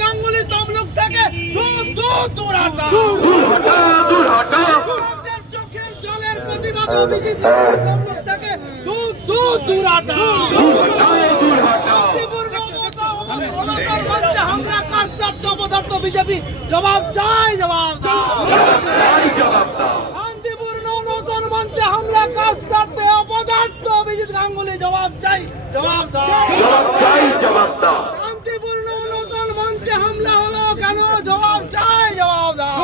গাঙ্গুলি তমলুক থেকে চোখের জলের প্রতিবাদ অভিজিৎ তমলুক থেকে বিজেপি জবাব চাই, জবাব শান্তিপূর্ণ অনশন মঞ্চে হামলা কাজ ছাড়তে অপদার্থ অভিজিৎ গাঙ্গুলি জবাব চাই, জবাব দাও। শান্তিপূর্ণ অনশন মঞ্চে হামলা হলো কেন? জবাব চাই, জবাব দাও।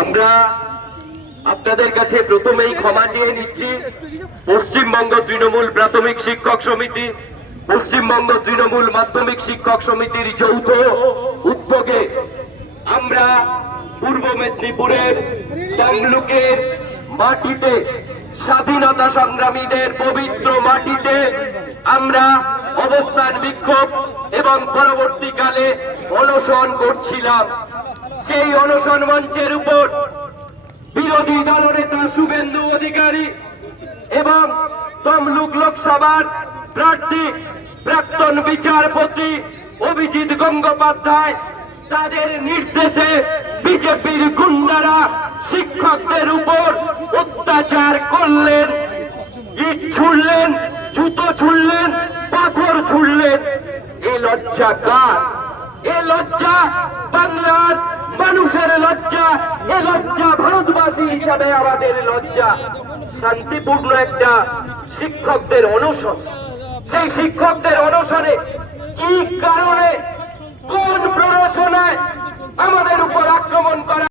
আমরা আপনাদের কাছে প্রথমেই ক্ষমা চেয়ে নিচ্ছি। পশ্চিমবঙ্গ তৃণমূল প্রাথমিক শিক্ষক সমিতি, পশ্চিমবঙ্গ তৃণমূল মাধ্যমিক শিক্ষক সমিতির যৌথ উদ্যোগে আমরা পূর্ব মেদিনীপুরের তমলুকের মাটিতে, স্বাধীনতা সংগ্রামীদের পবিত্র মাটিতে আমরা অবস্থান বিক্ষোভ এবং পরবর্তীকালে অনশন করছিলাম। সেই অনশন মঞ্চের উপর বিরোধী দলনেতা শুভেন্দু অধিকারী এবং তমলুক লোকসভার প্রার্থী প্রাক্তন বিচারপতি অভিজিৎ গঙ্গোপাধ্যায় তাদের নির্দেশে বিজেপির গুন্ডারা শিক্ষকদের উপর অত্যাচার করলেন, ইট ছুড়লেন, জুতো ছুড়লেন, পাথর ছুড়লেন। এ লজ্জা কার? এ লজ্জা বাংলার মানুষের লজ্জা, এ লজ্জা ভারতবাসী হিসাবে আমাদের লজ্জা। শান্তিপূর্ণ একটা শিক্ষকদের অনশন, সেই শিক্ষকদের অনশনে কি কারণে